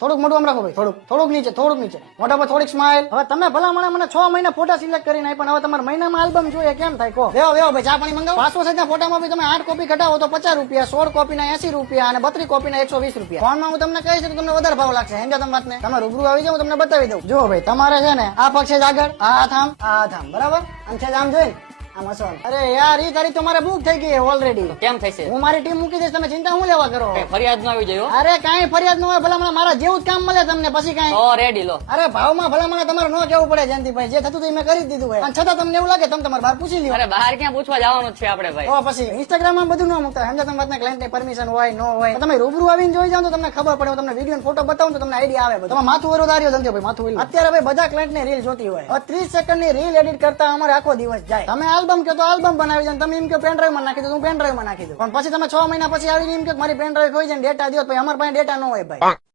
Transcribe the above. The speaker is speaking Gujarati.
થોડુંક મોઢું આમ રાખો ભાઈ, થોડુંક નીચે મોઢા પર થોડીક સ્માઈલ. હવે તમે ભલા મને 6 મહિના ફોટા સિલેક્ટ કરીને પણ હવે તમારે મહિનામાં આલ્બમ જોઈએ કેમ થાય કહો? વેવો ભાઈ ચા પાણી મંગાવો. 500 સાઈઝના ફોટામાં બી તમે 8 કોપી કઢાવો તો 50 રૂપિયા, 16 કોપીના 80 રૂપિયા અને 32 કોપીના 120 રૂપિયા. ફોનમાં હું તમને કહીશ તો તમને વધારે ભાવ લાગશે. સમજ્યા તમે વાતને? તમે રૂબરૂ આવી જાવ, હું તમને બતાવી દઉં. જો ભાઈ તમારે છે ને આ પગ છે જ આગળ, આ હાથ આમ બરાબર, આમ છે આમ જોઈ અરે યાર ઈ તારી તમારે બુક થઈ ગઈ ઓલરેડી. કેમ થશે? હું મારી ટીમ મૂકી દઈશ, તમે ચિંતા હું લેવા કરો? ફરિયાદ ન આવી જાય હો. અરે કાંઈ ફરિયાદ ન હોય, ભલા મારા જેવું જ કામ મળે તમને પછી કાંઈ. તો રેડી લો. અરે ભાવમાં ભલા તમારે ન જવું પડે જયંતિભાઈ, જે થતું મેં કરી જ દીધું હોય. અને છતાં તમને એવું લાગે તમે તમારે બહાર પૂછી લ્યો. અરે બહાર ક્યાં પૂછવા જવાનું છે આપણે ભાઈ? તો પછી ઇન્સ્ટાગ્રામ માં બધું ન મૂકતા. સમજા તમે વાતના ક્લાયન્ટ ની પરમિશન હોય ન હોય, તમે રૂબરૂ આવીને જોઈ જાવ તો તમને ખબર પડે. તમને વિડીયો ફોટો બતાવું તો તમને આઈડિયા આવે. તમે માથું વરોધાર્યો જયંતિભાઈ, માથું વળી. અત્યારે ભાઈ બધા ક્લાયન્ટ ને રીલ જોતી હોય. 30 સેકન્ડ ની રીલ એડિટ કરતા અમારે આખો દિવસ જાય. તમે આલ્બમ કહો તો આલ્બમ બનાવી જાય, તમે એમ કે પેન ડ્રાઈવ માં નાખી દો, હું પેન ડ્રાઈવ માં નાખી દઉં. પણ પછી તમે 6 મહિના પછી આવીને એમ કે મારી પેન ડ્રાઈવ ખોઈ જાય, ડેટા દો. પછી અમારી પાસે ડેટા ન હોય ભાઈ.